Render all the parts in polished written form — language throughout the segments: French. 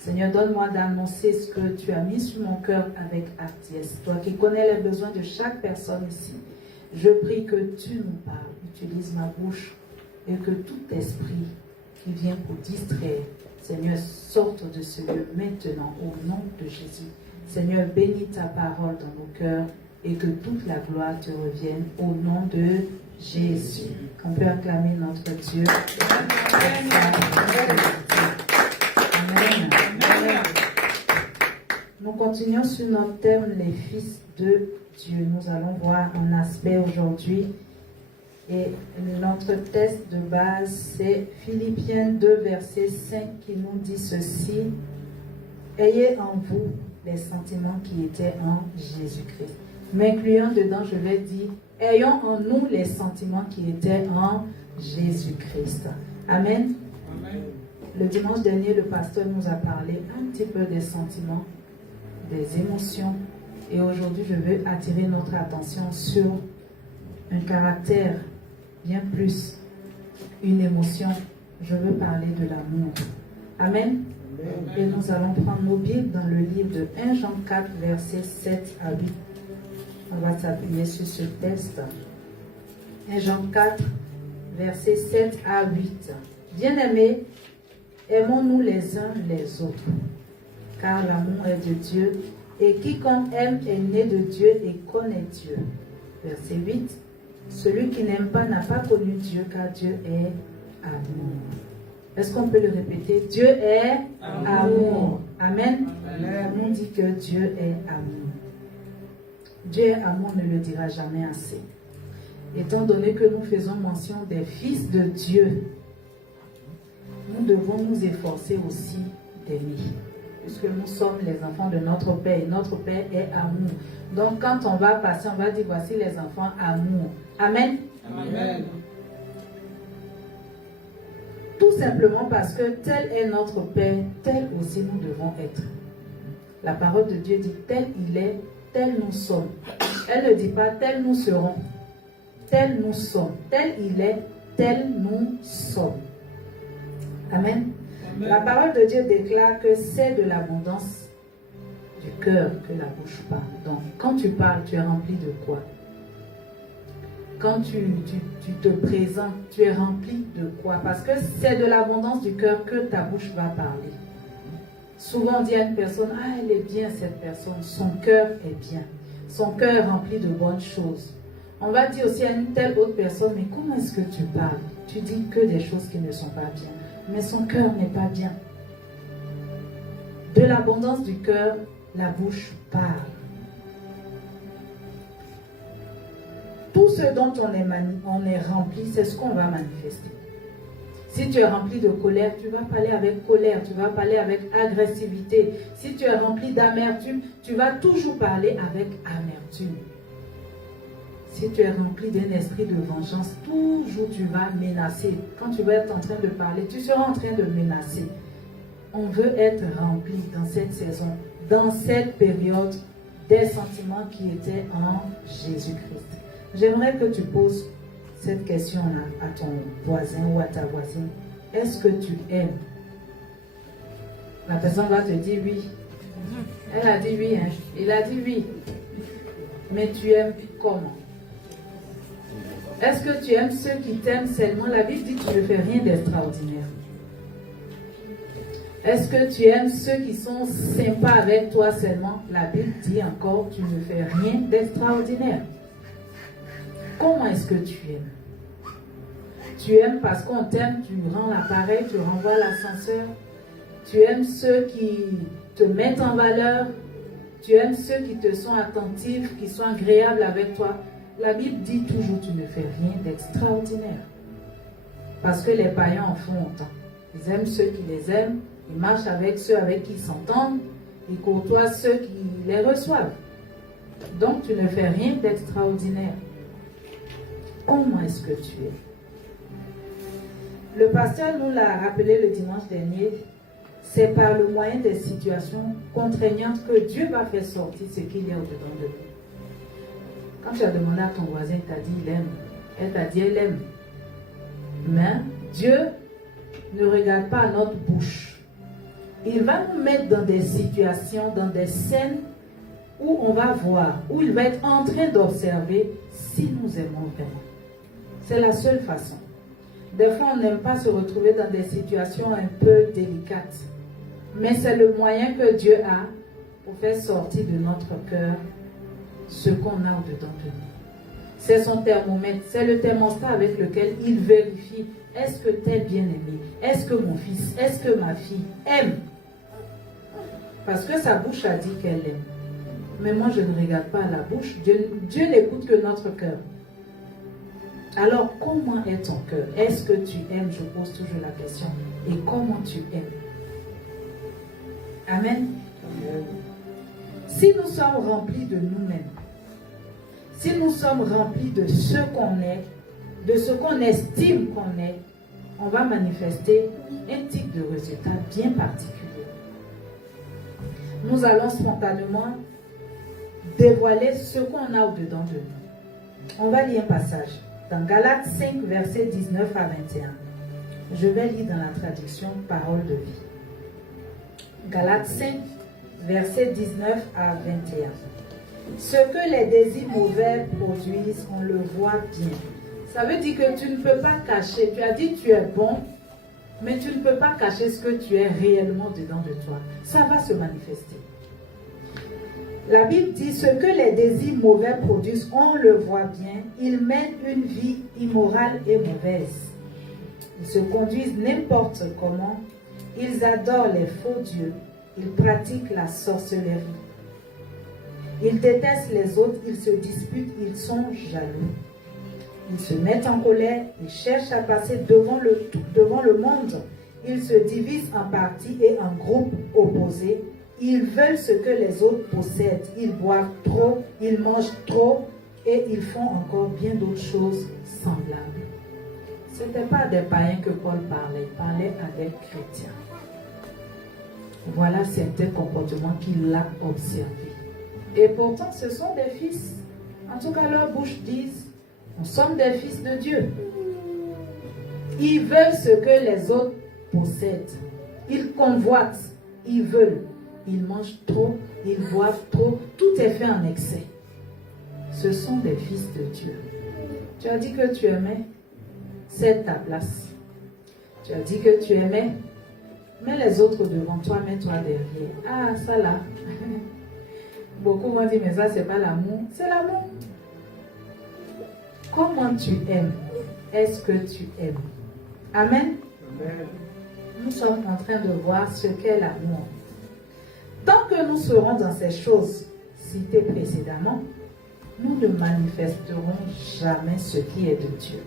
Seigneur, donne-moi d'annoncer ce que tu as mis sur mon cœur avec hardiesse. Toi qui connais les besoins de chaque personne ici, je prie que tu nous parles, utilise ma bouche et que tout esprit qui vient pour distraire, Seigneur, sorte de ce lieu maintenant au nom de Jésus. Seigneur, bénis ta parole dans nos cœurs et que toute la gloire te revienne au nom de Jésus. On peut acclamer notre Dieu. Amen. Amen. Nous continuons sur notre thème, les fils de Dieu. Nous allons voir un aspect aujourd'hui. Et notre texte de base, c'est Philippiens 2, verset 5 qui nous dit ceci. Ayez en vous les sentiments qui étaient en Jésus-Christ. M'incluant dedans, je vais dire, ayons en nous les sentiments qui étaient en Jésus-Christ. Amen. Amen. Le dimanche dernier, le pasteur nous a parlé un petit peu des sentiments, des émotions. Et aujourd'hui, je veux attirer notre attention sur un caractère, bien plus une émotion. Je veux parler de l'amour. Amen. Amen. Et nous allons prendre nos Bibles dans le livre de 1 Jean 4, versets 7 à 8. On va s'appuyer sur ce texte. 1 Jean 4, versets 7 à 8. Bien-aimés, aimons-nous les uns les autres, car l'amour est de Dieu, et quiconque aime est né de Dieu et connaît Dieu. Verset 8. Celui qui n'aime pas n'a pas connu Dieu, car Dieu est amour. Est-ce qu'on peut le répéter? Dieu est amour. Amen. Amen. On dit que Dieu est amour. Dieu est amour ne le dira jamais assez. Étant donné que nous faisons mention des fils de Dieu, nous devons nous efforcer aussi d'aimer. Puisque nous sommes les enfants de notre Père et notre Père est amour. Donc quand on va passer, on va dire voici les enfants amour. Amen. Amen. Tout simplement parce que tel est notre Père, tel aussi nous devons être. La parole de Dieu dit tel il est, tel nous sommes. Elle ne dit pas tel nous serons, tel nous sommes. Tel il est, tel nous sommes. Amen. Amen. La parole de Dieu déclare que c'est de l'abondance du cœur que la bouche parle. Donc, quand tu parles, tu es rempli de quoi? Quand tu te présentes, tu es rempli de quoi? Parce que c'est de l'abondance du cœur que ta bouche va parler. Souvent, on dit à une personne, ah, elle est bien cette personne, son cœur est bien. Son cœur est rempli de bonnes choses. On va dire aussi à une telle autre personne, mais comment est-ce que tu parles? Tu dis que des choses qui ne sont pas bien. Mais son cœur n'est pas bien. De l'abondance du cœur, la bouche parle. Tout ce dont on est rempli, c'est ce qu'on va manifester. Si tu es rempli de colère, tu vas parler avec colère, tu vas parler avec agressivité. Si tu es rempli d'amertume, tu vas toujours parler avec amertume. Si tu es rempli d'un esprit de vengeance, toujours tu vas menacer. Quand tu vas être en train de parler, tu seras en train de menacer. On veut être rempli dans cette saison, dans cette période, des sentiments qui étaient en Jésus-Christ. J'aimerais que tu poses cette question-là à ton voisin ou à ta voisine. Est-ce que tu aimes? La personne va te dire oui. Elle a dit oui, hein? Il a dit oui. Mais tu aimes comment? Est-ce que tu aimes ceux qui t'aiment seulement? La Bible dit que tu ne fais rien d'extraordinaire. Est-ce que tu aimes ceux qui sont sympas avec toi seulement? La Bible dit encore, tu ne fais rien d'extraordinaire. Comment est-ce que tu aimes? Tu aimes parce qu'on t'aime, tu rends l'appareil, tu renvoies l'ascenseur. Tu aimes ceux qui te mettent en valeur. Tu aimes ceux qui te sont attentifs, qui sont agréables avec toi. La Bible dit toujours, tu ne fais rien d'extraordinaire. Parce que les païens en font autant. Ils aiment ceux qui les aiment, ils marchent avec ceux avec qui ils s'entendent, ils côtoient ceux qui les reçoivent. Donc tu ne fais rien d'extraordinaire. Comment est-ce que tu es? Le pasteur nous l'a rappelé le dimanche dernier, c'est par le moyen des situations contraignantes que Dieu va faire sortir ce qu'il y a au-dedans de nous. Quand tu as demandé à ton voisin, il t'a dit il aime. Elle t'a dit elle aime. Mais Dieu ne regarde pas à notre bouche. il va nous mettre dans des situations, dans des scènes où on va voir, où il va être en train d'observer si nous aimons vraiment. C'est la seule façon. Des fois, on n'aime pas se retrouver dans des situations un peu délicates. Mais c'est le moyen que Dieu a pour faire sortir de notre cœur ce qu'on a au-dedans de nous. C'est son thermomètre, c'est le thermostat avec lequel il vérifie, est-ce que tu es bien aimé? Est-ce que mon fils, est-ce que ma fille aime? Parce que sa bouche a dit qu'elle aime. Mais moi, je ne regarde pas la bouche. Dieu n'écoute que notre cœur. Alors, comment est ton cœur? Est-ce que tu aimes? Je pose toujours la question. Et comment tu aimes? Amen. Amen. Si nous sommes remplis de nous-mêmes, si nous sommes remplis de ce qu'on est, de ce qu'on estime qu'on est, on va manifester un type de résultat bien particulier. Nous allons spontanément dévoiler ce qu'on a au-dedans de nous. On va lire un passage dans Galates 5, versets 19 à 21. Je vais lire dans la traduction Parole de vie. Galates 5, versets 19 à 21. Ce que les désirs mauvais produisent, on le voit bien. Ça veut dire que tu ne peux pas cacher. Tu as dit tu es bon, mais tu ne peux pas cacher ce que tu es réellement dedans de toi. Ça va se manifester. La Bible dit, ce que les désirs mauvais produisent, on le voit bien. Ils mènent une vie immorale et mauvaise. Ils se conduisent n'importe comment. Ils adorent les faux dieux. Ils pratiquent la sorcellerie. Ils détestent les autres. Ils se disputent. Ils sont jaloux. Ils se mettent en colère. Ils cherchent à passer devant le monde. Ils se divisent en partis et en groupes opposés. Ils veulent ce que les autres possèdent. Ils boivent trop, ils mangent trop et ils font encore bien d'autres choses semblables. Ce n'était pas des païens que Paul parlait. Il parlait à des chrétiens. Voilà certains comportements qu'il a observés. Et pourtant, ce sont des fils. En tout cas, leurs bouches disent, nous sommes des fils de Dieu. Ils veulent ce que les autres possèdent. Ils convoitent. Ils veulent. Ils mangent trop, ils boivent trop, tout est fait en excès. Ce sont des fils de Dieu. Tu as dit que tu aimais, c'est ta place. Tu as dit que tu aimais, mets les autres devant toi, mets-toi derrière. Ah, ça là. Beaucoup m'ont dit, mais ça, c'est pas l'amour. C'est l'amour. Comment tu aimes? Est-ce que tu aimes? Amen. Amen. Nous sommes en train de voir ce qu'est l'amour. Tant que nous serons dans ces choses citées précédemment, nous ne manifesterons jamais ce qui est de Dieu.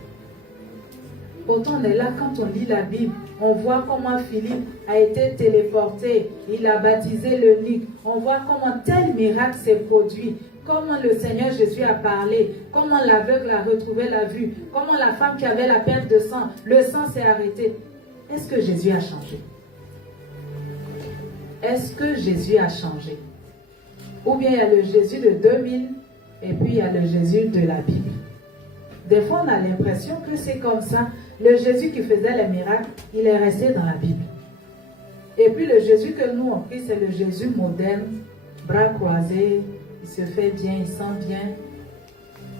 Pourtant, on est là, quand on lit la Bible, on voit comment Philippe a été téléporté, il a baptisé l'eunuque, on voit comment tel miracle s'est produit, comment le Seigneur Jésus a parlé, comment l'aveugle a retrouvé la vue, comment la femme qui avait la perte de sang, le sang s'est arrêté. Est-ce que Jésus a changé? Est-ce que Jésus a changé? Ou bien il y a le Jésus de 2000 et puis il y a le Jésus de la Bible. Des fois, on a l'impression que c'est comme ça. Le Jésus qui faisait les miracles, il est resté dans la Bible. Et puis le Jésus que nous on prie, c'est le Jésus moderne, bras croisés, il se fait bien, il sent bien,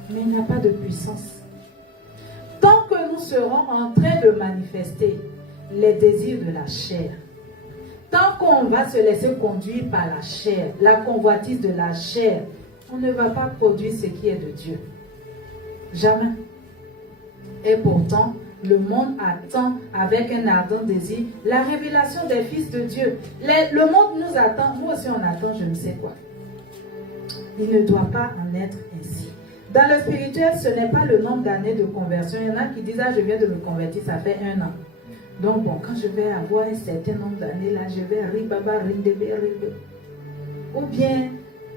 mais il n'a pas de puissance. Tant que nous serons en train de manifester les désirs de la chair, tant qu'on va se laisser conduire par la chair, la convoitise de la chair, on ne va pas produire ce qui est de Dieu. Jamais. Et pourtant, le monde attend avec un ardent désir la révélation des fils de Dieu. Le monde nous attend, nous aussi on attend je ne sais quoi. Il ne doit pas en être ainsi. Dans le spirituel, ce n'est pas le nombre d'années de conversion. Il y en a qui disent, ah, je viens de me convertir, ça fait 1 an. Donc bon, quand je vais avoir un certain nombre d'années, là, je vais ribaba, rindebe. Ou bien,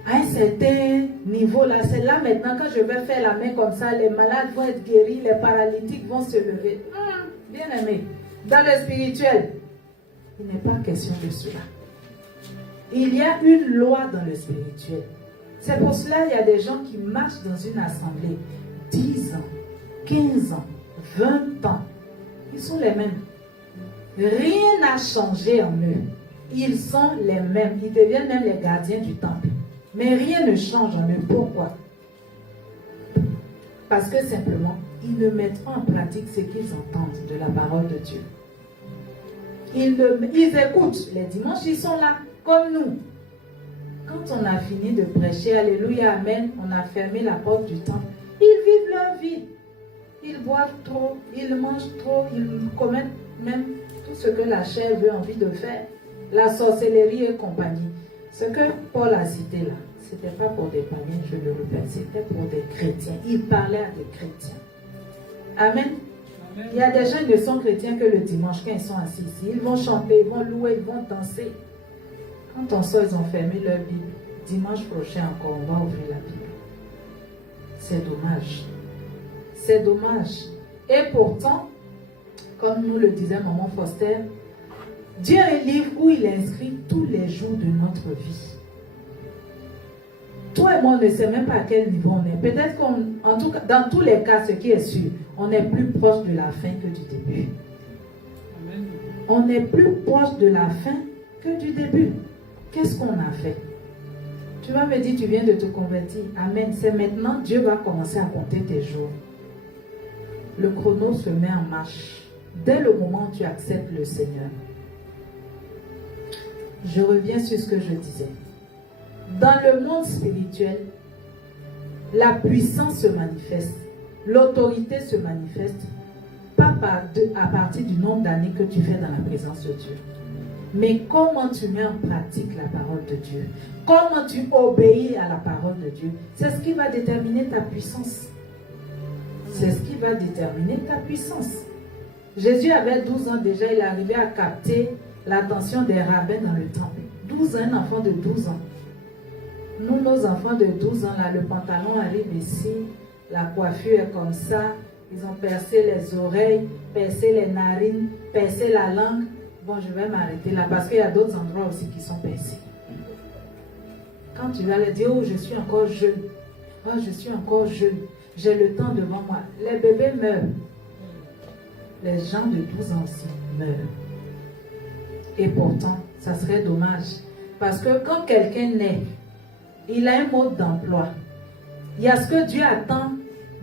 à un certain niveau, là, c'est là maintenant, quand je vais faire la main comme ça, les malades vont être guéris, les paralytiques vont se lever. Bien aimé, dans le spirituel, il n'est pas question de cela. Il y a une loi dans le spirituel. C'est pour cela qu'il y a des gens qui marchent dans une assemblée 10 ans, 15 ans, 20 ans. Ils sont les mêmes. Rien n'a changé en eux. Ils sont les mêmes. Ils deviennent même les gardiens du temple. Mais rien ne change en eux. Pourquoi? Parce que simplement, ils ne mettent pas en pratique ce qu'ils entendent de la parole de Dieu. Ils écoutent. Les dimanches, ils sont là, comme nous. Quand on a fini de prêcher, alléluia, amen, on a fermé la porte du temple. Ils vivent leur vie. Ils boivent trop, ils mangent trop, ils commettent même tout ce que la chair veut envie de faire. La sorcellerie et compagnie. Ce que Paul a cité là, ce n'était pas pour des païens, je le répète, c'était pour des chrétiens. Il parlait à des chrétiens. Amen. Amen. Il y a des gens qui ne sont chrétiens que le dimanche quand ils sont assis ici. Ils vont chanter, ils vont louer, ils vont danser. Quand on sort, ils ont fermé leur Bible. Dimanche prochain encore, on va ouvrir la Bible. C'est dommage. C'est dommage. Et pourtant, comme nous le disait Maman Foster, Dieu a un livre où il inscrit tous les jours de notre vie. Toi et moi, on ne sait même pas à quel niveau on est. Peut-être qu'en tout cas, dans tous les cas, ce qui est sûr, on est plus proche de la fin que du début. Amen. On est plus proche de la fin que du début. Qu'est-ce qu'on a fait? Tu vas me dire, tu viens de te convertir. Amen. C'est maintenant, Dieu va commencer à compter tes jours. Le chrono se met en marche. Dès le moment où tu acceptes le Seigneur. Je reviens sur ce que je disais. Dans le monde spirituel, la puissance se manifeste. L'autorité se manifeste. Pas à partir du nombre d'années que tu fais dans la présence de Dieu. Mais comment tu mets en pratique la parole de Dieu? Comment tu obéis à la parole de Dieu? C'est ce qui va déterminer ta puissance. C'est ce qui va déterminer ta puissance. Jésus avait 12 ans déjà, il est arrivé à capter l'attention des rabbins dans le temple. 12 ans, un enfant de 12 ans. Nous, nos enfants de 12 ans, là, le pantalon arrive ici, la coiffure est comme ça, ils ont percé les oreilles, percé les narines, percé la langue. Bon, je vais m'arrêter là parce qu'il y a d'autres endroits aussi qui sont percés. Quand tu vas leur dire, oh, je suis encore jeune, oh, je suis encore jeune, j'ai le temps devant moi. Les bébés meurent. Les gens de 12 ans aussi meurent. Et pourtant, ça serait dommage. Parce que quand quelqu'un naît, il a un mode d'emploi. Il y a ce que Dieu attend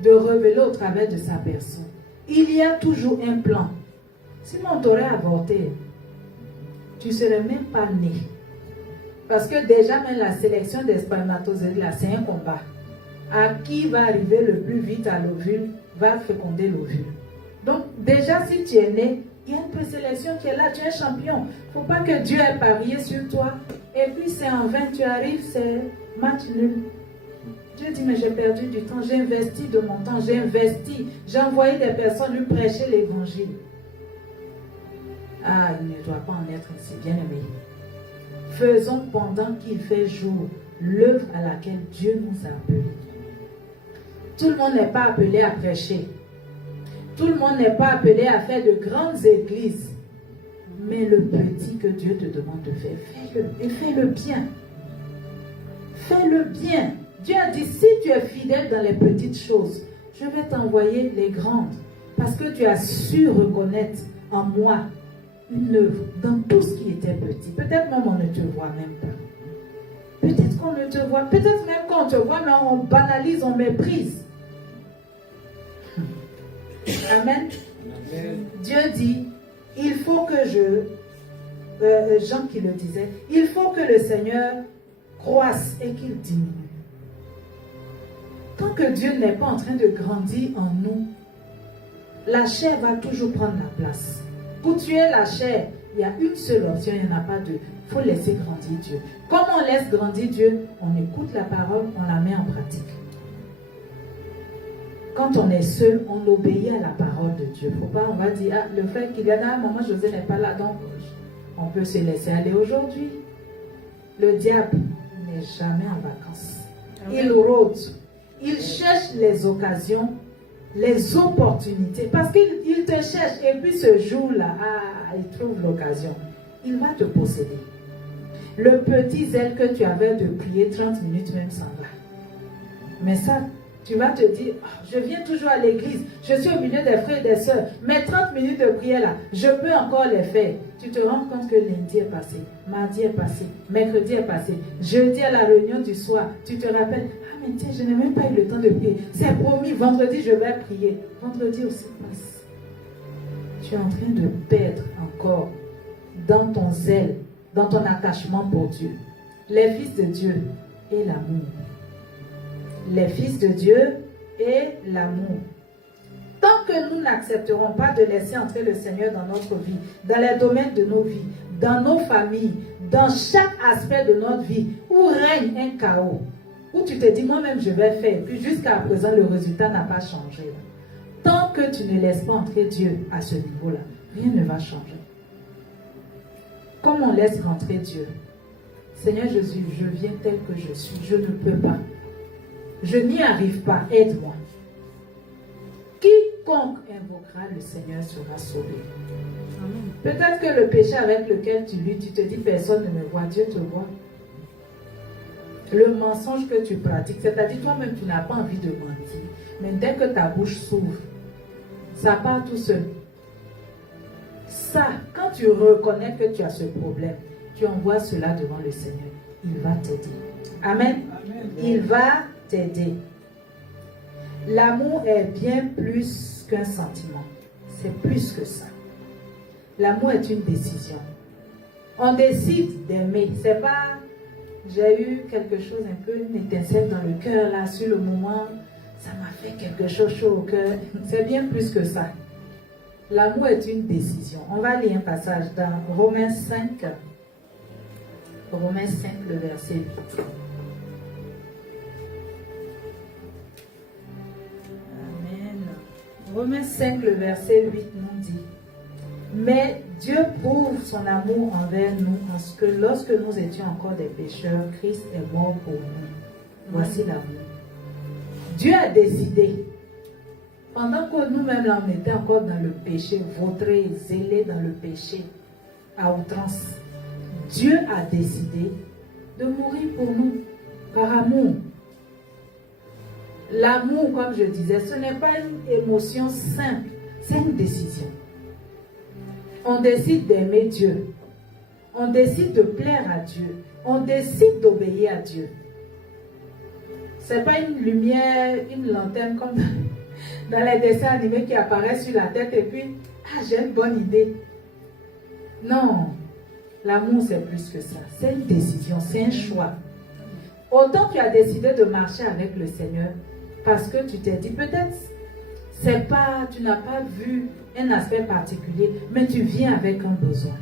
de révéler au travers de sa personne. Il y a toujours un plan. Sinon, on t'aurait avorté. Tu ne serais même pas né. Parce que déjà, même la sélection des spermatozoïdes, là, c'est un combat. À qui va arriver le plus vite à l'ovule, va féconder l'ovule. Donc, déjà, si tu es né, il y a une présélection qui est là, tu es champion. Il ne faut pas que Dieu ait parié sur toi. Et puis, c'est en vain, tu arrives, c'est match nul. Dieu dit, mais j'ai perdu du temps, j'ai investi de mon temps, j'ai investi. J'ai envoyé des personnes lui prêcher l'évangile. Ah, il ne doit pas en être ainsi, bien-aimé. Faisons pendant qu'il fait jour l'œuvre à laquelle Dieu nous a appelés. Tout le monde n'est pas appelé à prêcher. Tout le monde n'est pas appelé à faire de grandes églises. Mais le petit que Dieu te demande de faire, fais-le. Et fais-le bien. Fais-le bien. Dieu a dit, si tu es fidèle dans les petites choses, je vais t'envoyer les grandes. Parce que tu as su reconnaître en moi une œuvre dans tout ce qui était petit. Peut-être même on ne te voit même pas. Peut-être qu'on ne te voit. Peut-être même quand on te voit, mais on banalise, on méprise. Amen. Amen. Dieu dit, il faut que Jean qui le disait, il faut que le Seigneur croisse et qu'il diminue. Tant que Dieu n'est pas en train de grandir en nous, la chair va toujours prendre la place. Pour tuer la chair, il y a une seule option, il n'y en a pas deux. Il faut laisser grandir Dieu. Comment on laisse grandir Dieu? On écoute la parole, on la met en pratique. Quand on est seul, on obéit à la parole de Dieu. Faut pas, on va dire, ah, le frère qui gagne, maman José n'est pas là, donc on peut se laisser aller aujourd'hui. Le diable n'est jamais en vacances. Il rôde. Il cherche les occasions, les opportunités. Parce qu'il te cherche et puis ce jour-là, il trouve l'occasion. Il va te posséder. Le petit zèle que tu avais de prier 30 minutes même s'en va. Mais ça, Tu vas te dire, oh, je viens toujours à l'église, je suis au milieu des frères et des sœurs, mes 30 minutes de prière là, je peux encore les faire. Tu te rends compte que lundi est passé, mardi est passé, mercredi est passé, jeudi à la réunion du soir, tu te rappelles, ah mais tiens, je n'ai même pas eu le temps de prier. C'est promis, vendredi je vais prier. Vendredi aussi passe. Tu es en train de perdre encore dans ton zèle, dans ton attachement pour Dieu. Les fils de Dieu et l'amour. Les fils de Dieu et l'amour. Tant que nous n'accepterons pas de laisser entrer le Seigneur dans notre vie, dans les domaines de nos vies, dans nos familles, dans chaque aspect de notre vie, où règne un chaos, où tu te dis, moi-même je vais faire, puis jusqu'à présent le résultat n'a pas changé. Tant que tu ne laisses pas entrer Dieu à ce niveau-là, rien ne va changer. Comme on laisse rentrer Dieu, Seigneur Jésus, je viens tel que je suis, je ne peux pas. Je n'y arrive pas, aide-moi. Quiconque invoquera le Seigneur sera sauvé. Peut-être que le péché avec lequel tu luttes, tu te dis personne ne me voit, Dieu te voit. Le mensonge que tu pratiques, c'est-à-dire toi-même tu n'as pas envie de mentir, mais dès que ta bouche s'ouvre, ça part tout seul. Ça, quand tu reconnais que tu as ce problème, tu envoies cela devant le Seigneur. Il va t'aider. Amen. Amen. Il va t'aider. L'amour est bien plus qu'un sentiment. C'est plus que ça. L'amour est une décision. On décide d'aimer. C'est pas, j'ai eu quelque chose, un peu une étincelle dans le cœur là, sur le moment, ça m'a fait quelque chose chaud au cœur. C'est bien plus que ça. L'amour est une décision. On va lire un passage dans Romains 5. Romains 5, le verset 8. Amen. Romains 5, le verset 8 nous dit: mais Dieu prouve son amour envers nous en ce que lorsque nous étions encore des pécheurs, Christ est mort pour nous. Voici l'amour. Dieu a décidé, pendant que nous-mêmes on était encore dans le péché, vautrés, zélés dans le péché, à outrance, Dieu a décidé de mourir pour nous, par amour. L'amour, comme je disais, ce n'est pas une émotion simple, c'est une décision. On décide d'aimer Dieu. On décide de plaire à Dieu. On décide d'obéir à Dieu. Ce n'est pas une lumière, une lanterne comme dans les dessins animés qui apparaît sur la tête et puis, ah, j'ai une bonne idée. Non, l'amour c'est plus que ça. C'est une décision, c'est un choix. Autant tu as décidé de marcher avec le Seigneur parce que tu t'es dit, peut-être, c'est pas, tu n'as pas vu un aspect particulier, mais tu viens avec un besoin.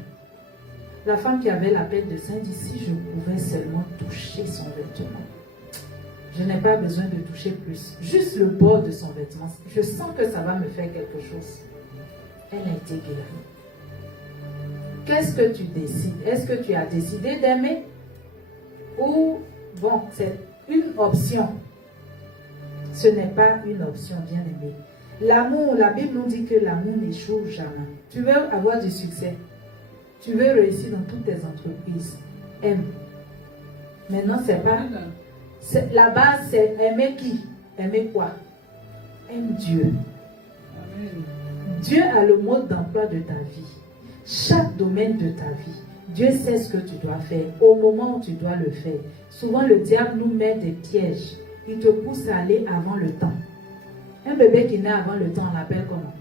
La femme qui avait la pelle de sein dit, si je pouvais seulement toucher son vêtement, je n'ai pas besoin de toucher plus, juste le bord de son vêtement, je sens que ça va me faire quelque chose. Elle a été guérie. Qu'est-ce que tu décides? Est-ce que tu as décidé d'aimer? Ou, bon, c'est une option. Ce n'est pas une option, bien aimé. L'amour, la Bible nous dit que l'amour n'échoue jamais. Tu veux avoir du succès. Tu veux réussir dans toutes tes entreprises. Aime. Maintenant, c'est pas... la base, c'est aimer qui? Aimer quoi? Aime Dieu. Amen. Dieu a le mode d'emploi de ta vie. Chaque domaine de ta vie. Dieu sait ce que tu dois faire au moment où tu dois le faire. Souvent, le diable nous met des pièges. Il te pousse à aller avant le temps. Un bébé qui naît avant le temps, on l'appelle comment?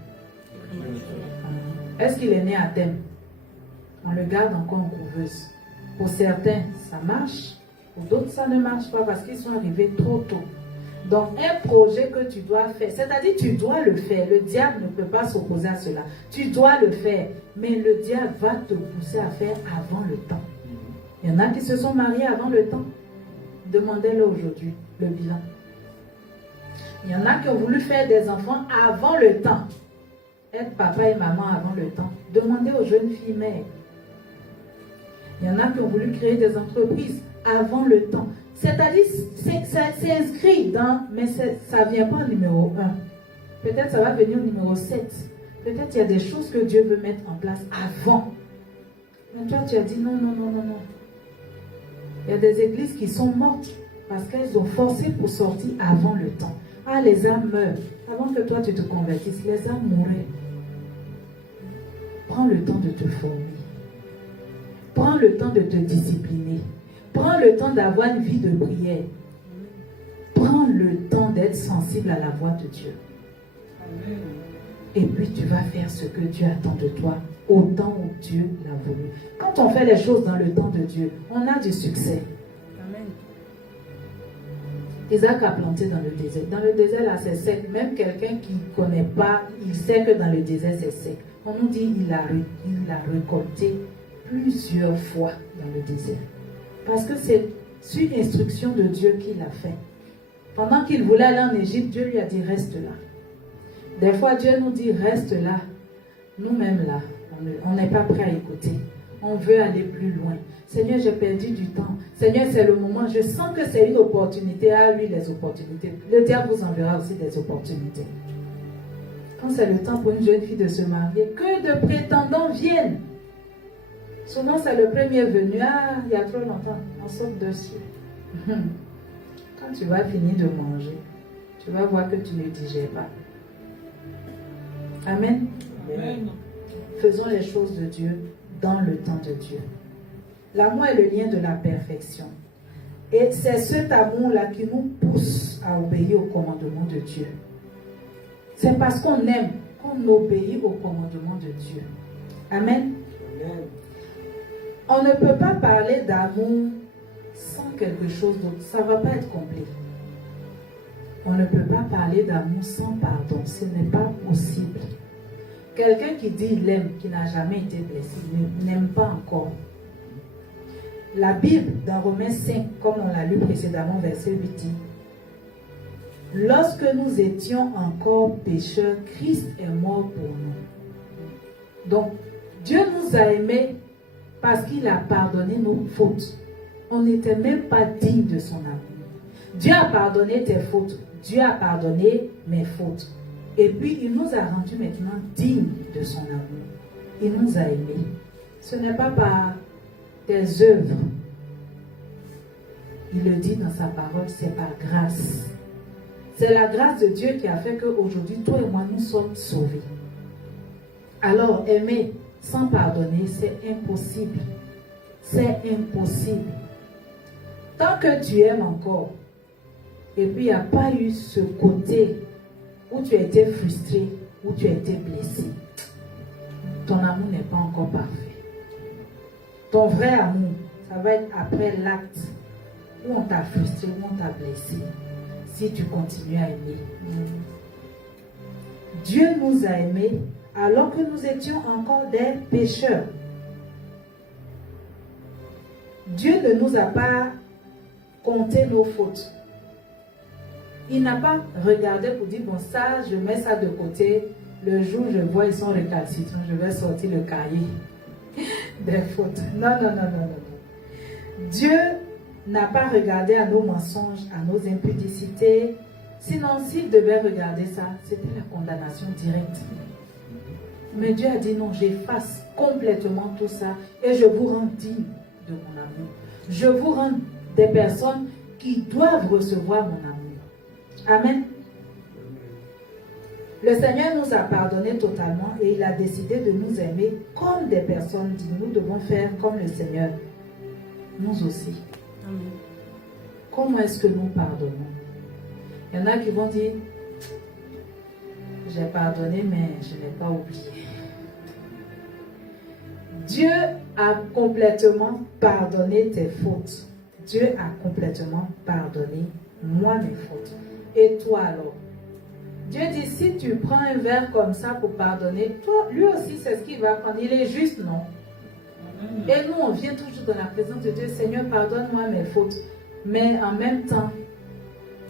Est-ce qu'il est né à thème? On le garde encore en couveuse. Pour certains, ça marche. Pour d'autres, ça ne marche pas parce qu'ils sont arrivés trop tôt. Donc, un projet que tu dois faire, c'est-à-dire tu dois le faire. Le diable ne peut pas s'opposer à cela. Tu dois le faire. Mais le diable va te pousser à faire avant le temps. Il y en a qui se sont mariés avant le temps. Demandez-le aujourd'hui, le bilan. Il y en a qui ont voulu faire des enfants avant le temps. Être papa et maman avant le temps. Demandez aux jeunes filles mères. Il y en a qui ont voulu créer des entreprises avant le temps. C'est-à-dire, c'est inscrit dans, mais ça ne vient pas en numéro 1. Peut-être ça va venir au numéro 7. Peut-être il y a des choses que Dieu veut mettre en place avant. Mais toi, tu as dit non, non, non, non, non. Il y a des églises qui sont mortes parce qu'elles ont forcé pour sortir avant le temps. Ah, les âmes meurent. Avant que toi tu te convertisses, les âmes mouraient. Prends le temps de te former. Prends le temps de te discipliner. Prends le temps d'avoir une vie de prière. Prends le temps d'être sensible à la voix de Dieu. Et puis tu vas faire ce que Dieu attend de toi au temps où Dieu l'a voulu. Quand on fait les choses dans le temps de Dieu, on a du succès. Amen. Isaac a planté dans le désert. Dans le désert, là, c'est sec. Même quelqu'un qui ne connaît pas, il sait que dans le désert, c'est sec. On nous dit qu'il a récolté plusieurs fois dans le désert. Parce que c'est sur instruction de Dieu qu'il l'a fait. Pendant qu'il voulait aller en Égypte, Dieu lui a dit reste là. Des fois, Dieu nous dit reste là. Nous-mêmes là, on n'est pas prêt à écouter. On veut aller plus loin. Seigneur, j'ai perdu du temps. Seigneur, c'est le moment. Je sens que c'est une opportunité. Ah oui, les opportunités. Le diable vous enverra aussi des opportunités. Quand c'est le temps pour une jeune fille de se marier, que de prétendants viennent. Souvent, c'est le premier venu. Ah, il y a trop longtemps. On saute dessus. Quand tu vas finir de manger, tu vas voir que tu ne digères pas. Amen. Amen. Faisons les choses de Dieu dans le temps de Dieu. L'amour est le lien de la perfection. Et c'est cet amour-là qui nous pousse à obéir au commandement de Dieu. C'est parce qu'on aime qu'on obéit au commandement de Dieu. Amen. Amen. On ne peut pas parler d'amour sans quelque chose d'autre. Ça ne va pas être complet. On ne peut pas parler d'amour sans pardon. Ce n'est pas possible. Quelqu'un qui dit il aime, qui n'a jamais été blessé, n'aime pas encore. La Bible, dans Romains 5, comme on l'a lu précédemment, verset 8, dit: lorsque nous étions encore pécheurs, Christ est mort pour nous. Donc, Dieu nous a aimés parce qu'il a pardonné nos fautes. On n'était même pas digne de son amour. Dieu a pardonné tes fautes. Dieu a pardonné mes fautes. Et puis, il nous a rendus maintenant dignes de son amour. Il nous a aimés. Ce n'est pas par tes œuvres. Il le dit dans sa parole, c'est par grâce. C'est la grâce de Dieu qui a fait qu'aujourd'hui, toi et moi, nous sommes sauvés. Alors, aimer sans pardonner, c'est impossible. C'est impossible. Tant que tu aimes encore, et puis il n'y a pas eu ce côté où tu as été frustré, où tu as été blessé, ton amour n'est pas encore parfait. Ton vrai amour, ça va être après l'acte où on t'a frustré, où on t'a blessé, si tu continues à aimer. Dieu nous a aimés alors que nous étions encore des pécheurs. Dieu ne nous a pas compté nos fautes. Il n'a pas regardé pour dire, bon, ça, je mets ça de côté. Le jour où je vois, ils sont récalcitrants, je vais sortir le cahier des fautes. Non, non, non, non, non. Dieu n'a pas regardé à nos mensonges, à nos impudicités. Sinon, s'il devait regarder ça, c'était la condamnation directe. Mais Dieu a dit non, j'efface complètement tout ça et je vous rends digne de mon amour. Je vous rends des personnes qui doivent recevoir mon amour. Amen. Le Seigneur nous a pardonné totalement et il a décidé de nous aimer comme des personnes dignes. Nous devons faire comme le Seigneur. Nous aussi. Amen. Comment est-ce que nous pardonnons? Il y en a qui vont dire, j'ai pardonné mais je n'ai pas oublié. Dieu a complètement pardonné tes fautes. Dieu a complètement pardonné moi mes fautes. Et toi alors? Dieu dit, si tu prends un verre comme ça pour pardonner, toi, lui aussi c'est ce qu'il va prendre. Il est juste, non? Et nous, on vient toujours dans la présence de Dieu. Seigneur, pardonne-moi mes fautes. Mais en même temps,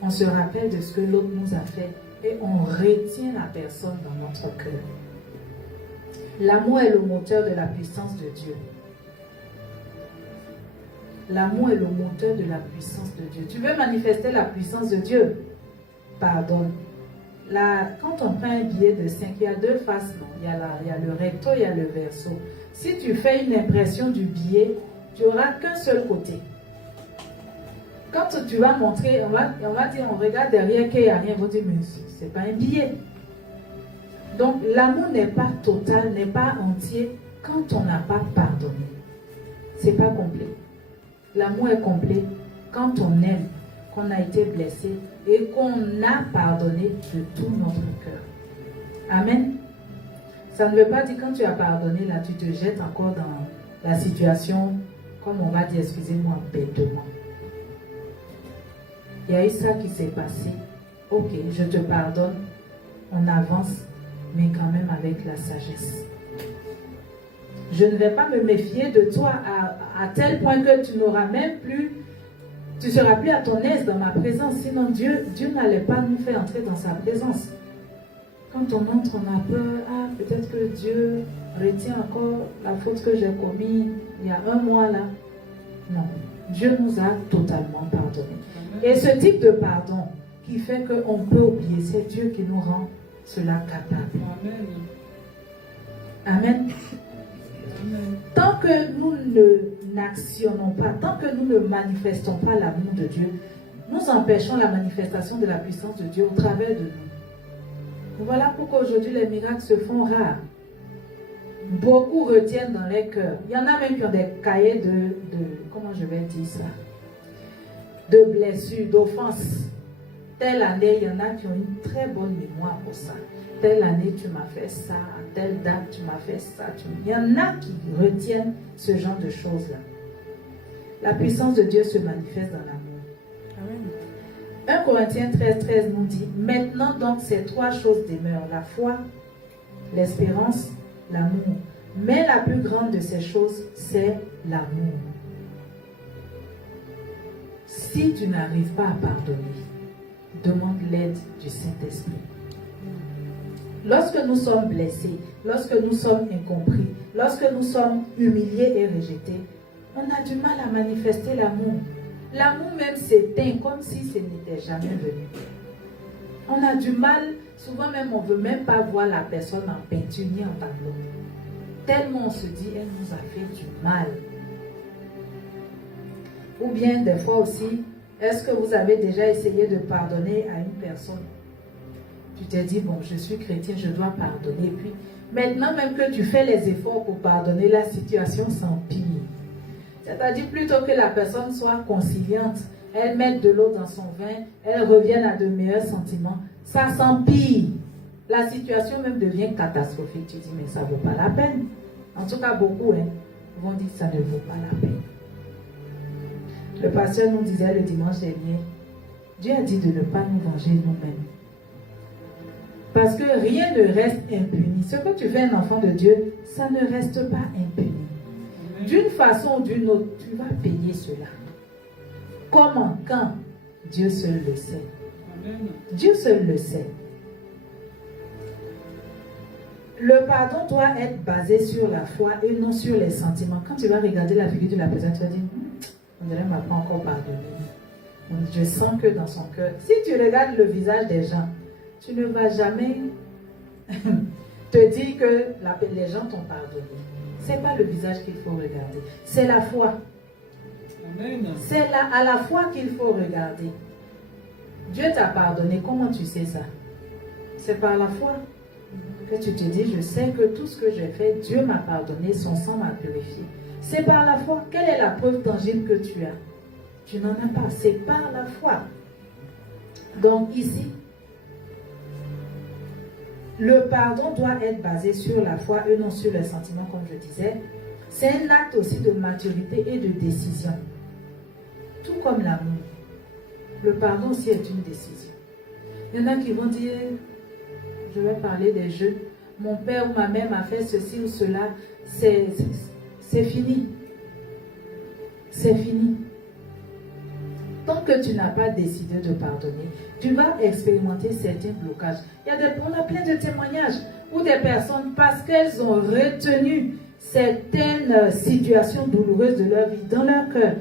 on se rappelle de ce que l'autre nous a fait et on retient la personne dans notre cœur. L'amour est le moteur de la puissance de Dieu. L'amour est le moteur de la puissance de Dieu. Tu veux manifester la puissance de Dieu? Pardonne. Là, quand on prend un billet de 5, il y a deux faces, non? Il y a le recto, il y a le verso. Si tu fais une impression du billet, tu n'auras qu'un seul côté. Quand tu vas montrer, on va dire, on regarde derrière qu'il n'y a rien, on va dire, mais c'est pas un billet. Donc l'amour n'est pas total, n'est pas entier quand on n'a pas pardonné. C'est pas complet. L'amour est complet quand on aime, qu'on a été blessé et qu'on a pardonné de tout notre cœur. Amen. Ça ne veut pas dire quand tu as pardonné, là, tu te jettes encore dans la situation, comme on va dire, excusez-moi, bêtement. Il y a eu ça qui s'est passé. Ok, je te pardonne, on avance, mais quand même avec la sagesse. Je ne vais pas me méfier de toi à tel point que tu n'auras même plus, tu ne seras plus à ton aise dans ma présence. Sinon, Dieu n'allait pas nous faire entrer dans sa présence. Quand on entre, on a peur. Ah, peut-être que Dieu retient encore la faute que j'ai commise il y a un mois là. Non, Dieu nous a totalement pardonné. Et ce type de pardon qui fait qu'on peut oublier, c'est Dieu qui nous rend cela capable. Amen. Amen. Tant que nous n'actionnons pas, tant que nous ne manifestons pas l'amour de Dieu, nous empêchons la manifestation de la puissance de Dieu au travers de nous. Voilà pourquoi aujourd'hui les miracles se font rares. Beaucoup retiennent dans les cœurs. Il y en a même qui ont des cahiers de comment je vais dire ça, de blessures, d'offenses. Telle année, il y en a qui ont une très bonne mémoire pour ça. Telle année, tu m'as fait ça. À telle date, tu m'as fait ça. Il y en a qui retiennent ce genre de choses-là. La puissance de Dieu se manifeste dans l'amour. Amen. 1 Corinthiens 13 nous dit, maintenant donc ces trois choses demeurent, la foi, l'espérance, l'amour. Mais la plus grande de ces choses, c'est l'amour. Si tu n'arrives pas à pardonner, demande l'aide du Saint-Esprit. Lorsque nous sommes blessés, lorsque nous sommes incompris, lorsque nous sommes humiliés et rejetés, on a du mal à manifester l'amour. L'amour même s'éteint comme si ce n'était jamais venu. On a du mal, souvent même on ne veut même pas voir la personne en peinture ni en tableau. Tellement on se dit, elle nous a fait du mal. Ou bien des fois aussi, est-ce que vous avez déjà essayé de pardonner à une personne? Tu t'es dit, bon, je suis chrétien, je dois pardonner. Et puis, maintenant même que tu fais les efforts pour pardonner, la situation s'empire. C'est-à-dire, plutôt que la personne soit conciliante, elle mette de l'eau dans son vin, elle revienne à de meilleurs sentiments, ça s'empire. La situation même devient catastrophique. Tu dis, mais ça ne vaut pas la peine. En tout cas, beaucoup vont dire que ça ne vaut pas la peine. Le pasteur nous disait le dimanche dernier, Dieu a dit de ne pas nous venger nous-mêmes. Parce que rien ne reste impuni. Ce que tu fais un enfant de Dieu, ça ne reste pas impuni. D'une façon ou d'une autre, tu vas payer cela. Comment? Quand? Dieu seul le sait. Dieu seul le sait. Le pardon doit être basé sur la foi et non sur les sentiments. Quand tu vas regarder la figure de la personne, tu vas dire, on ne m'a pas encore pardonné. Je sens que dans son cœur, si tu regardes le visage des gens, tu ne vas jamais te dire que les gens t'ont pardonné. Ce n'est pas le visage qu'il faut regarder, c'est la foi. C'est à la foi qu'il faut regarder. Dieu t'a pardonné, comment tu sais ça? C'est par la foi que tu te dis, je sais que tout ce que j'ai fait, Dieu m'a pardonné, son sang m'a purifié. C'est par la foi. Quelle est la preuve tangible que tu as? Tu n'en as pas, c'est par la foi. Donc ici, le pardon doit être basé sur la foi et non sur les sentiments, comme je disais. C'est un acte aussi de maturité et de décision. Tout comme l'amour. Le pardon aussi est une décision. Il y en a qui vont dire, je vais parler des jeux, mon père ou ma mère m'a fait ceci ou cela, c'est fini. C'est fini. Tant que tu n'as pas décidé de pardonner, tu vas expérimenter certains blocages. On a plein de témoignages où des personnes, parce qu'elles ont retenu certaines situations douloureuses de leur vie dans leur cœur,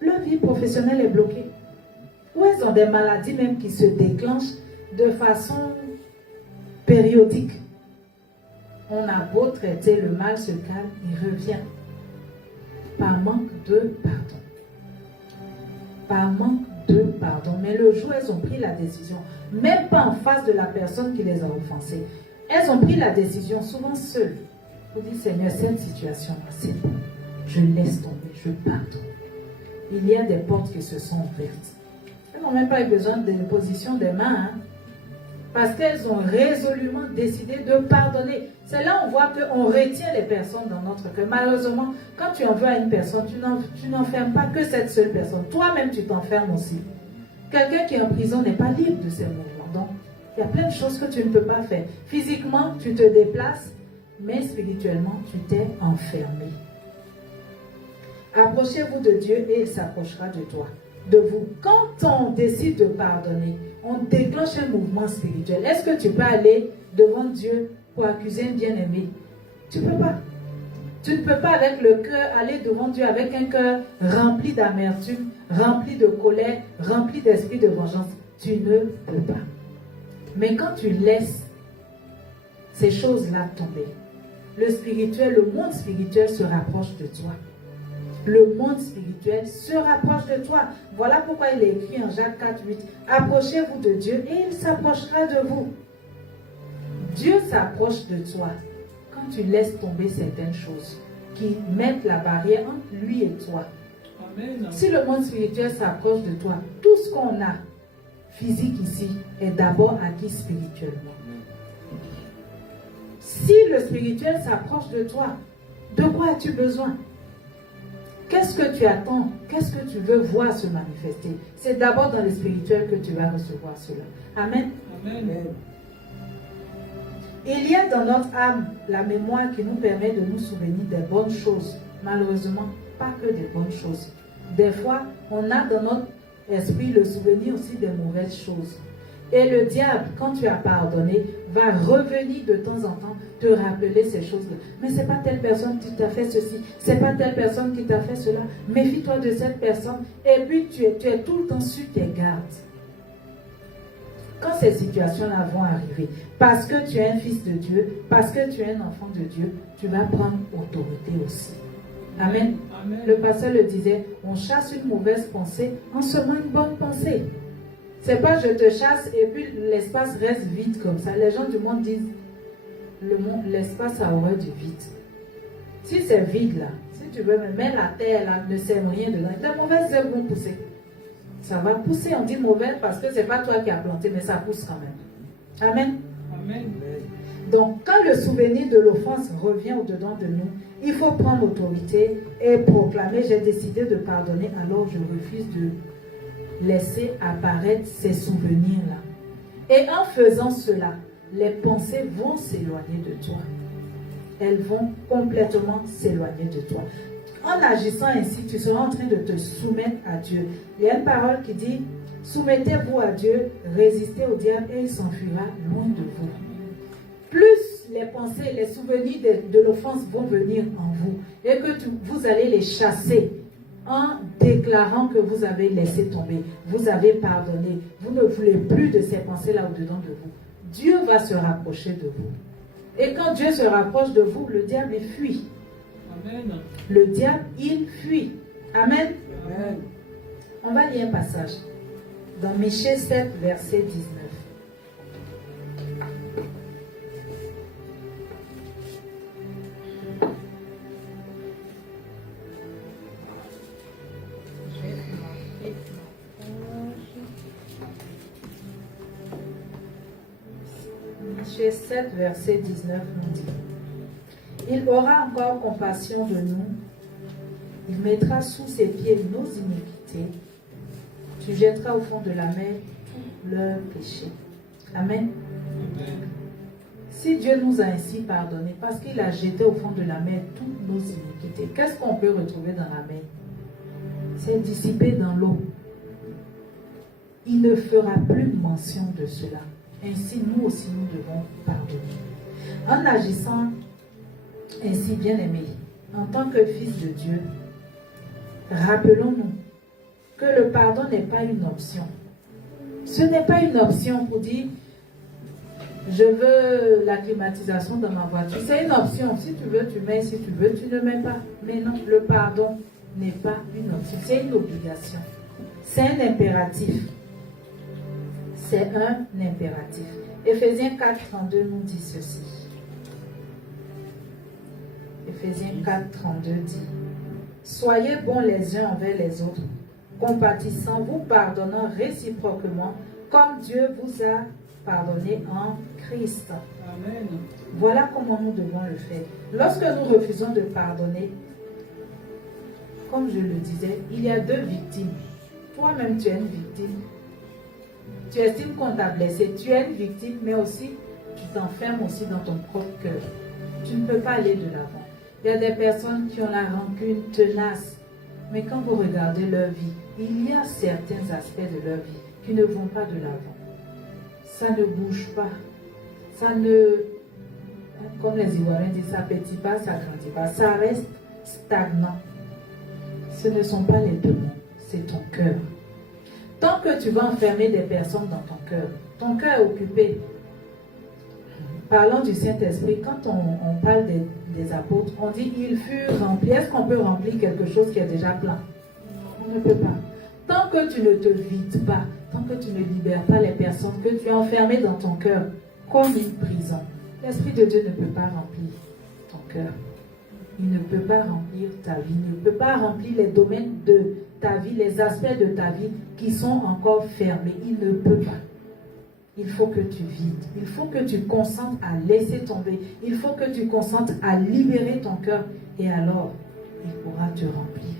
leur vie professionnelle est bloquée. Ou elles ont des maladies même qui se déclenchent de façon périodique. On a beau traiter, le mal se calme, il revient. Par manque de pardon. par manque de pardon. Mais le jour où elles ont pris la décision, même pas en face de la personne qui les a offensées, elles ont pris la décision, souvent seules, pour dire Seigneur, cette situation-là, c'est bon. Je laisse tomber, je pardonne. Il y a des portes qui se sont ouvertes. Elles n'ont même pas eu besoin de position des mains, hein, parce qu'elles ont résolument décidé de pardonner. C'est là où on voit qu'on retient les personnes dans notre cœur. Malheureusement, quand tu en veux à une personne, tu n'enfermes pas que cette seule personne. Toi-même, tu t'enfermes aussi. Quelqu'un qui est en prison n'est pas libre de ses mouvements. Donc, il y a plein de choses que tu ne peux pas faire. Physiquement, tu te déplaces, mais spirituellement, tu t'es enfermé. Approchez-vous de Dieu et il s'approchera de toi, de vous. Quand on décide de pardonner, on déclenche un mouvement spirituel. Est-ce que tu peux aller devant Dieu pour accuser un bien-aimé? Tu ne peux pas. Tu ne peux pas avec le cœur aller devant Dieu avec un cœur rempli d'amertume, rempli de colère, rempli d'esprit de vengeance. Tu ne peux pas. Mais quand tu laisses ces choses-là tomber, le spirituel, le monde spirituel se rapproche de toi. Le monde spirituel se rapproche de toi. Voilà pourquoi il est écrit en Jacques 4:8. Approchez-vous de Dieu et il s'approchera de vous. Dieu s'approche de toi quand tu laisses tomber certaines choses qui mettent la barrière entre lui et toi. Amen. Si le monde spirituel s'approche de toi, tout ce qu'on a physique ici est d'abord acquis spirituellement. Si le spirituel s'approche de toi, de quoi as-tu besoin? Qu'est-ce que tu attends? Qu'est-ce que tu veux voir se manifester? C'est d'abord dans le spirituel que tu vas recevoir cela. Amen. Amen. Il y a dans notre âme la mémoire qui nous permet de nous souvenir des bonnes choses. Malheureusement, pas que des bonnes choses. Des fois, on a dans notre esprit le souvenir aussi des mauvaises choses. Et le diable, quand tu as pardonné, va revenir de temps en temps te rappeler ces choses-là. Mais c'est pas telle personne qui t'a fait ceci, c'est pas telle personne qui t'a fait cela. Méfie-toi de cette personne. Et puis tu es tout le temps sur tes gardes. Quand ces situations-là vont arriver, parce que tu es un fils de Dieu, parce que tu es un enfant de Dieu, tu vas prendre autorité aussi. Amen. Amen. Le pasteur le disait, on chasse une mauvaise pensée en semant une bonne pensée. C'est pas je te chasse et puis l'espace reste vide comme ça. Les gens du monde disent, l'espace a horreur du vide. Si c'est vide là, si tu veux, mais la terre là ne sert rien dedans, les mauvaises herbes vont pousser. Ça va pousser, on dit mauvaise parce que c'est pas toi qui as planté, mais ça pousse quand même. Amen. Amen. Donc, quand le souvenir de l'offense revient au-dedans de nous, il faut prendre autorité et proclamer, j'ai décidé de pardonner, alors je refuse de laisser apparaître ces souvenirs-là. Et en faisant cela, les pensées vont s'éloigner de toi. Elles vont complètement s'éloigner de toi. En agissant ainsi, tu seras en train de te soumettre à Dieu. Il y a une parole qui dit, soumettez-vous à Dieu, résistez au diable et il s'enfuira loin de vous. Plus les pensées, les souvenirs de l'offense vont venir en vous et que vous allez les chasser en déclarant que vous avez laissé tomber, vous avez pardonné, vous ne voulez plus de ces pensées-là au-dedans de vous. Dieu va se rapprocher de vous. Et quand Dieu se rapproche de vous, le diable il fuit. Amen. Le diable, il fuit. Amen. Amen. On va lire un passage dans Michée 7, verset 19. Michée 7, verset 19 nous dit: il aura encore compassion de nous. Il mettra sous ses pieds nos iniquités. Tu jetteras au fond de la mer tous leurs péchés. Amen. Amen. Si Dieu nous a ainsi pardonné, parce qu'il a jeté au fond de la mer toutes nos iniquités, qu'est-ce qu'on peut retrouver dans la mer? C'est dissipé dans l'eau. Il ne fera plus mention de cela. Ainsi, nous aussi, nous devons pardonner. En agissant ainsi, bien-aimés, en tant que fils de Dieu, rappelons-nous que le pardon n'est pas une option. Ce n'est pas une option pour dire je veux la climatisation dans ma voiture. C'est une option. Si tu veux, tu mets. Si tu veux, tu ne mets pas. Mais non, le pardon n'est pas une option. C'est une obligation. C'est un impératif. C'est un impératif. Éphésiens 4, 32 nous dit ceci. Éphésiens 4, 32 dit: Soyez bons les uns envers les autres, compatissant, vous pardonnant réciproquement, comme Dieu vous a pardonné en Christ. Amen. Voilà comment nous devons le faire. Lorsque nous refusons de pardonner, comme je le disais, il y a deux victimes. Toi-même, tu es une victime. Tu estimes qu'on t'a blessé. Tu es une victime, mais aussi, tu t'enfermes aussi dans ton propre cœur. Tu ne peux pas aller de l'avant. Il y a des personnes qui ont la rancune tenace. Mais quand vous regardez leur vie, il y a certains aspects de leur vie qui ne vont pas de l'avant. Ça ne bouge pas. Ça ne... Comme les Ivoiriens disent, ça ne petit pas, ça ne grandit pas. Ça reste stagnant. Ce ne sont pas les démons, c'est ton cœur. Tant que tu vas enfermer des personnes dans ton cœur est occupé. Parlons du Saint-Esprit, quand on parle des apôtres, on dit ils furent remplis. Est-ce qu'on peut remplir quelque chose qui est déjà plein? On ne peut pas. Tant que tu ne te vides pas, tant que tu ne libères pas les personnes que tu as enfermées dans ton cœur, comme une prison, l'Esprit de Dieu ne peut pas remplir ton cœur. Il ne peut pas remplir ta vie, il ne peut pas remplir les domaines de ta vie, les aspects de ta vie qui sont encore fermés. Il ne peut pas. Il faut que tu vides. Il faut que tu consentes à laisser tomber. Il faut que tu consentes à libérer ton cœur. Et alors, il pourra te remplir.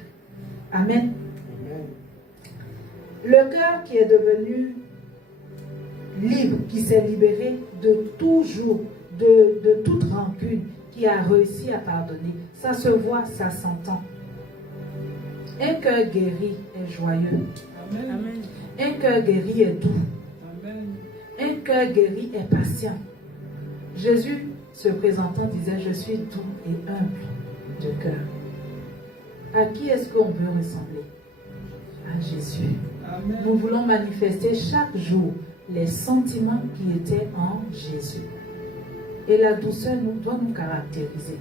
Amen. Le cœur qui est devenu libre, qui s'est libéré de toujours, de toute rancune, qui a réussi à pardonner. Ça se voit, ça s'entend. Un cœur guéri est joyeux. Amen. Un cœur guéri est doux. Amen. Un cœur guéri est patient. Jésus, se présentant, disait: je suis doux et humble de cœur. À qui est-ce qu'on veut ressembler? À Jésus. Amen. Nous voulons manifester chaque jour les sentiments qui étaient en Jésus. Et la douceur doit nous caractériser.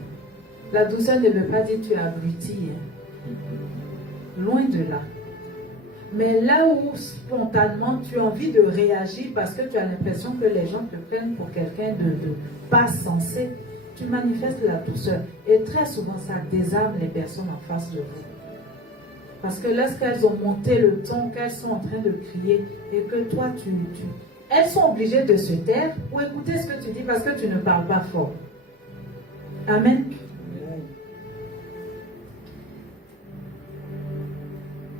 La douceur ne veut pas dire tu es abruti. Loin de là. Mais là où spontanément tu as envie de réagir parce que tu as l'impression que les gens te prennent pour quelqu'un de pas sensé, tu manifestes la douceur. Et très souvent, ça désarme les personnes en face de vous. Parce que lorsqu'elles ont monté le ton, qu'elles sont en train de crier et que toi, elles sont obligées de se taire ou écouter ce que tu dis parce que tu ne parles pas fort. Amen.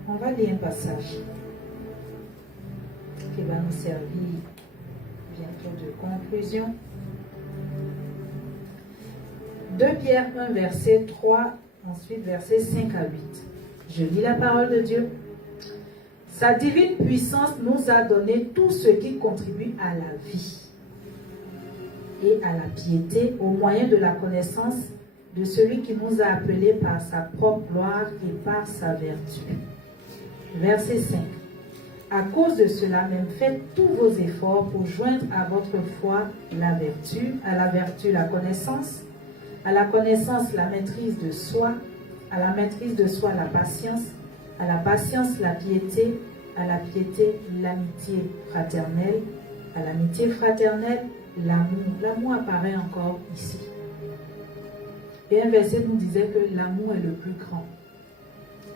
On va lire un passage qui va nous servir bientôt de conclusion. 2 Pierre 1, verset 3, ensuite verset 5 à 8. Je lis la parole de Dieu. Sa divine puissance nous a donné tout ce qui contribue à la vie et à la piété au moyen de la connaissance de celui qui nous a appelés par sa propre gloire et par sa vertu. Verset 5. À cause de cela même, faites tous vos efforts pour joindre à votre foi la vertu, à la vertu la connaissance, à la connaissance la maîtrise de soi, à la maîtrise de soi la patience, à la patience la piété, à la piété l'amitié fraternelle, à l'amitié fraternelle l'amour. L'amour apparaît encore ici. Et un verset nous disait que l'amour est le plus grand.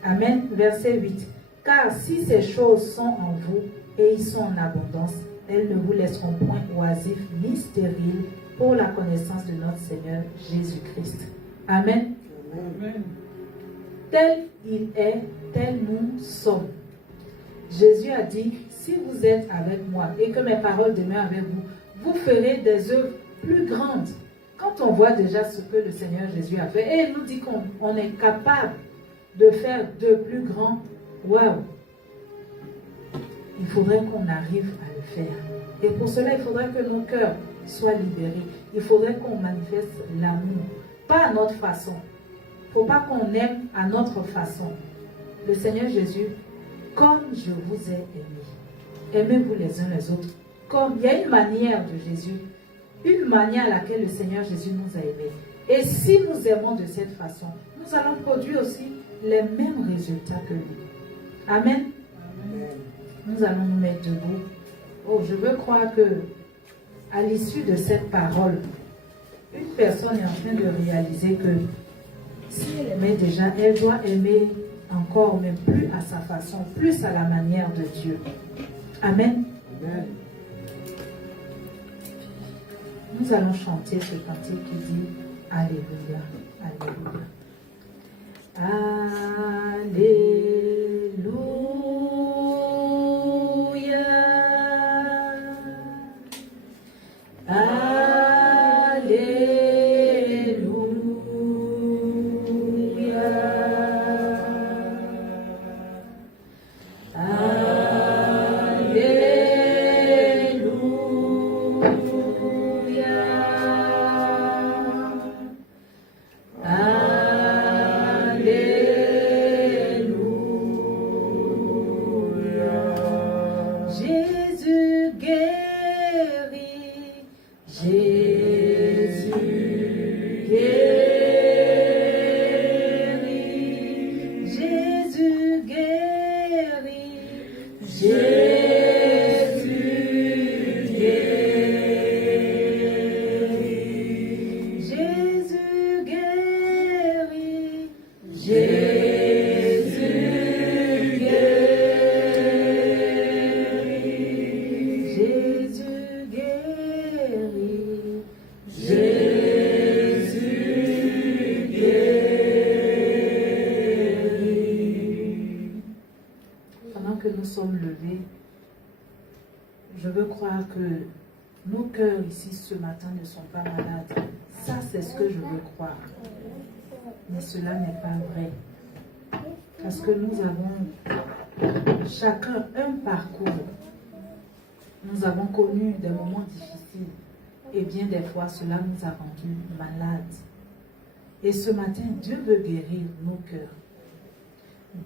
Amen. Verset 8. Car si ces choses sont en vous et ils sont en abondance, elles ne vous laisseront point oisifs ni stériles pour la connaissance de notre Seigneur Jésus-Christ. Amen. Amen. Tel il est, tel nous sommes. Jésus a dit, si vous êtes avec moi et que mes paroles demeurent avec vous, vous ferez des œuvres plus grandes. Quand on voit déjà ce que le Seigneur Jésus a fait, et il nous dit qu'on est capable de faire de plus grands, wow, il faudrait qu'on arrive à le faire. Et pour cela, il faudrait que nos cœurs soient libérés. Il faudrait qu'on manifeste l'amour, pas à notre façon. Il ne faut pas qu'on aime à notre façon. Le Seigneur Jésus, comme je vous ai aimé, aimez-vous les uns les autres. Comme il y a une manière de Jésus, une manière à laquelle le Seigneur Jésus nous a aimés. Et si nous aimons de cette façon, nous allons produire aussi les mêmes résultats que lui. Amen. Nous allons nous mettre debout. Oh, je veux croire que à l'issue de cette parole, une personne est en train de réaliser que si elle aimait déjà, elle doit aimer encore, mais plus à sa façon, plus à la manière de Dieu. Amen. Amen. Nous allons chanter ce cantique qui dit Alléluia, Alléluia. Jésus guérit, Jésus guérit, Jésus guérit, Jésus guérit, Jésus guérit, Jésus guérit, Jésus guérit, Jésus guérit. Pendant que nous sommes levés, je veux croire que nos cœurs ici ce matin ne sont pas malades. Ça, c'est ce que je veux croire. Mais cela n'est pas vrai. Parce que nous avons chacun un parcours. Nous avons connu des moments difficiles. Et bien des fois, cela nous a rendus malades. Et ce matin, Dieu veut guérir nos cœurs.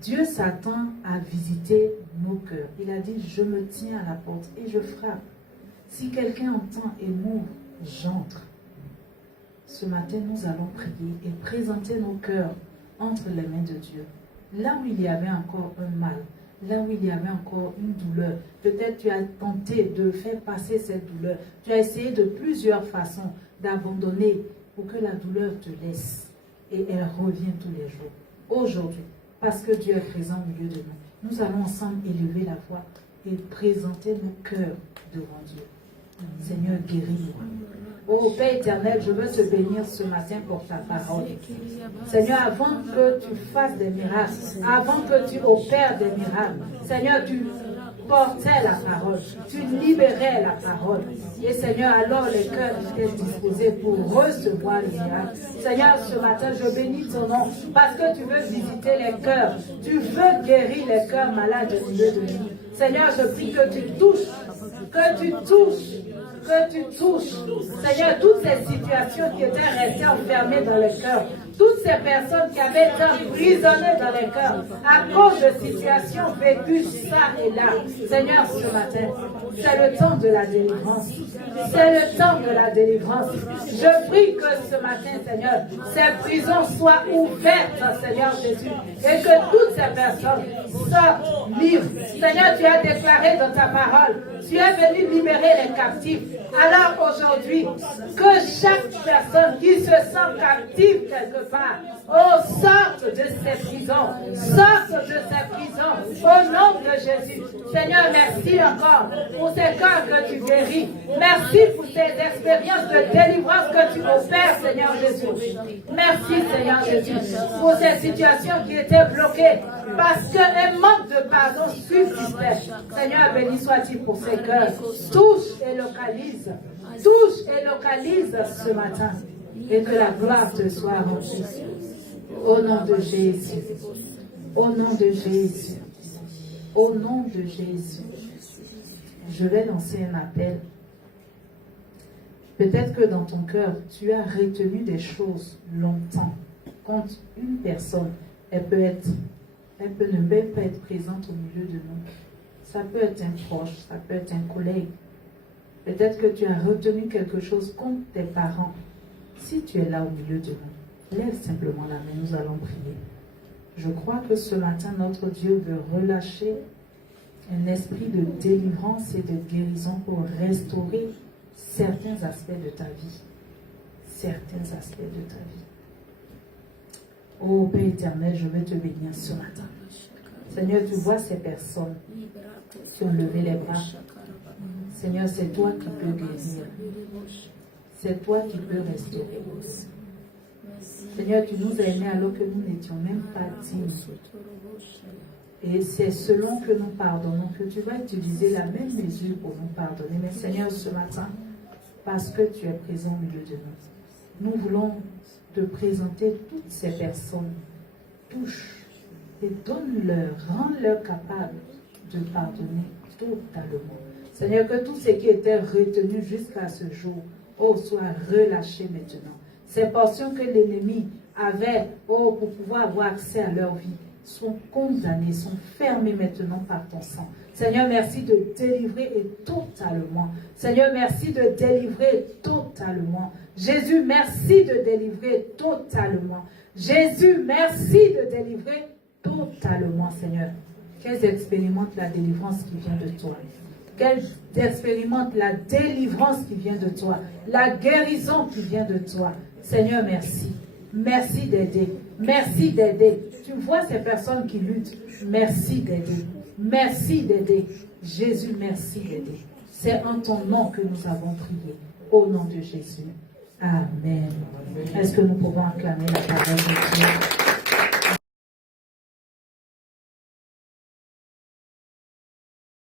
Dieu s'attend à visiter nos cœurs. Il a dit, je me tiens à la porte et je frappe. Si quelqu'un entend et m'ouvre, j'entre. Ce matin, nous allons prier et présenter nos cœurs entre les mains de Dieu. Là où il y avait encore un mal, là où il y avait encore une douleur, peut-être tu as tenté de faire passer cette douleur. Tu as essayé de plusieurs façons d'abandonner pour que la douleur te laisse. Et elle revient tous les jours. Aujourd'hui, parce que Dieu est présent au milieu de nous, nous allons ensemble élever la voix et présenter nos cœurs devant Dieu. Seigneur, guéris-nous. Oh Père éternel, je veux te bénir ce matin pour ta parole. Seigneur, avant que tu fasses des miracles, avant que tu opères des miracles, Seigneur, tu portais la parole, tu libérais la parole. Et Seigneur, alors les cœurs étaient disposés pour recevoir le miracle. Seigneur, ce matin, je bénis ton nom parce que tu veux visiter les cœurs. Tu veux guérir les cœurs malades au milieu de nous. Seigneur, je prie que tu touches, que tu touches. Que tu touches, Seigneur, toutes ces situations qui étaient restées enfermées dans le cœur, toutes ces personnes qui avaient été emprisonnées dans le cœur à cause de situations vécues ça et là. Seigneur, ce matin, c'est le temps de la délivrance. C'est le temps de la délivrance. Je prie que ce matin, Seigneur, ces prisons soient ouvertes, Seigneur Jésus, et que toutes ces personnes sortent libres. Seigneur, tu as déclaré dans ta parole, tu es venu libérer les captifs. Alors aujourd'hui, que chaque personne qui se sent captive quelque part, sorte de ces prisons, sorte de ces prisons, au nom de Jésus. Seigneur, merci encore pour ces cœurs que tu guéris. Merci pour ces expériences de délivrance que tu opères, Seigneur Jésus. Merci, Seigneur Jésus, pour ces situations qui étaient bloquées parce qu'un manque de pardon subsistait. Seigneur, béni sois-tu pour ces cœurs. Touche et localise. Touche et localise ce matin. Et que la gloire te soit rendue. Au nom de Jésus. Au nom de Jésus. Au nom de Jésus. Je vais lancer un appel. Peut-être que dans ton cœur, tu as retenu des choses longtemps. Quand une personne, elle ne peut même pas être présente au milieu de nous. Ça peut être un proche, ça peut être un collègue. Peut-être que tu as retenu quelque chose contre tes parents. Si tu es là au milieu de nous, lève simplement la main, nous allons prier. Je crois que ce matin, notre Dieu veut relâcher un esprit de délivrance et de guérison pour restaurer certains aspects de ta vie. Certains aspects de ta vie. Oh Père éternel, je veux te bénir ce matin. Seigneur, tu vois ces personnes qui ont levé les bras. Seigneur, c'est toi qui peux guérir. C'est toi qui peux restaurer. Seigneur, tu nous as aimés alors que nous n'étions même pas dignes. Et c'est selon que nous pardonnons que tu vas utiliser la même mesure pour nous pardonner. Mais Seigneur, ce matin, parce que tu es présent au milieu de nous, nous voulons te présenter toutes ces personnes. Touche et donne-leur, rends-leur capables de pardonner totalement. Seigneur, que tout ce qui était retenu jusqu'à ce jour, oh, soit relâché maintenant. Ces portions que l'ennemi avait, oh, pour pouvoir avoir accès à leur vie, sont condamnées, sont fermées maintenant par ton sang. Seigneur, merci de délivrer et totalement. Seigneur, merci de délivrer totalement. Jésus, merci de délivrer totalement. Jésus, merci de délivrer totalement, Seigneur. Qu'elles expérimentent la délivrance qui vient de toi. Qu'elles expérimentent la délivrance qui vient de toi. La guérison qui vient de toi. Seigneur, merci. Merci d'aider. Merci d'aider. Tu vois ces personnes qui luttent. Merci d'aider. Merci d'aider. Jésus, merci d'aider. C'est en ton nom que nous avons prié. Au nom de Jésus. Amen. Est-ce que nous pouvons acclamer la parole de Dieu?